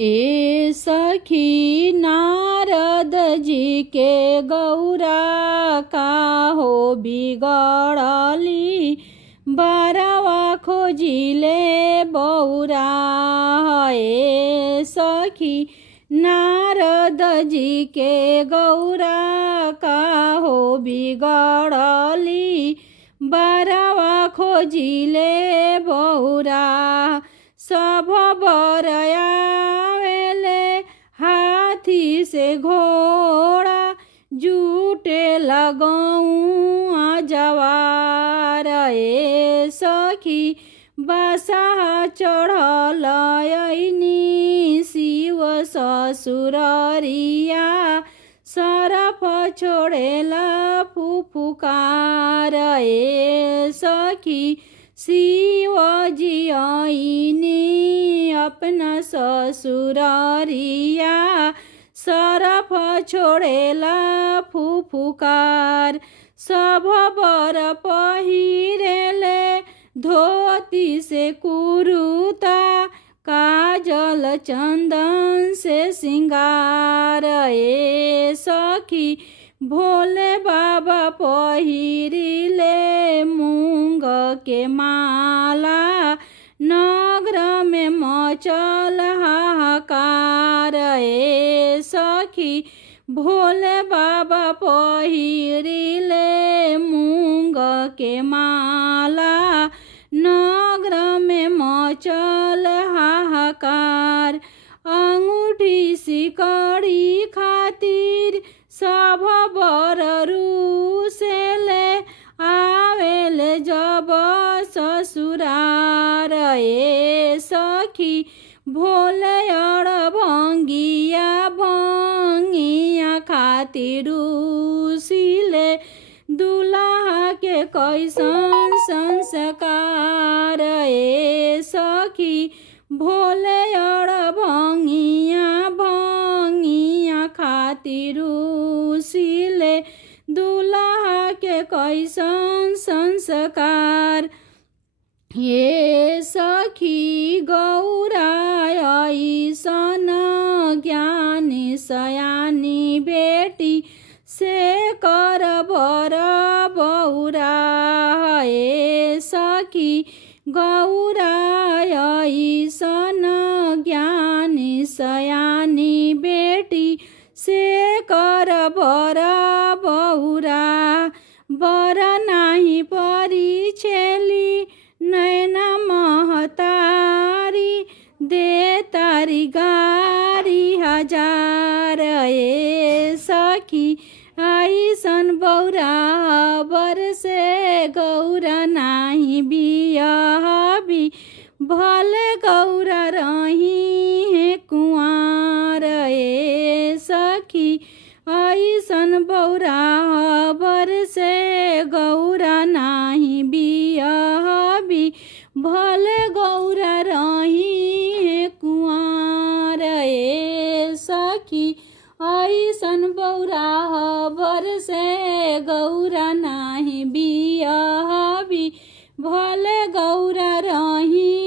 ए सखी नारद जी के गौरा का हो बिगड़ली बारवा खोजिले बौरा। ए सखी नारद जी के गौरा का हो बिगड़ली बारवा खोजिले बौरा। सब बरया हाथी से घोड़ा जूटे लगौआ जवार। ए सखी बसा चढ़ल अइनी शिव ससुररिया सरफ छोड़ेला फुफुकार। ए सखी शिवजी आइनी अपना ससुररिया सरफ छोड़ेला फुफुकार। सब बर पहिरेले धोती से कुरुता काजल चंदन से सिंगार। ए सखी भोले बाबा पहिरिले मूंग के माला नगर में मचल हाहाकार। ए सखी भोले बाबा पहिरिले मूंग के माला नगर में मचल हाहाकार। अंगूठी सिकड़ी खातिर सब बर रूसेले आवेले जब ससुरार। ए सखी भोले भंगिया भंगिया खातिर रूसिले दुल्हा के कैसन संस्कार। ए सखी भोले भंगिया भंगिया खातिर रूसिले दुल्हा के कैसन संस्कार। ये सखी गौरा ऐसन ज्ञानी सयानी बेटी से कर बर बौरा। ए सखी गौरा ऐसन ज्ञानी सयानी बेटी से कर बर बौरा। बर नाही परी छेली नैना महतारी दे तारी गारी हजार। ए सखी ऐसन बौरा बर से गौरा नाही बियाहबी भले गौरा रही है कुंवार। ए सखी ऐसन बौरा बर से गौरा नाही बियाहबी भले गौरा रही है कुंवार। ए सखी ऐसन बौरा बर से गौरा नाही बियाहबी भले गौरा रही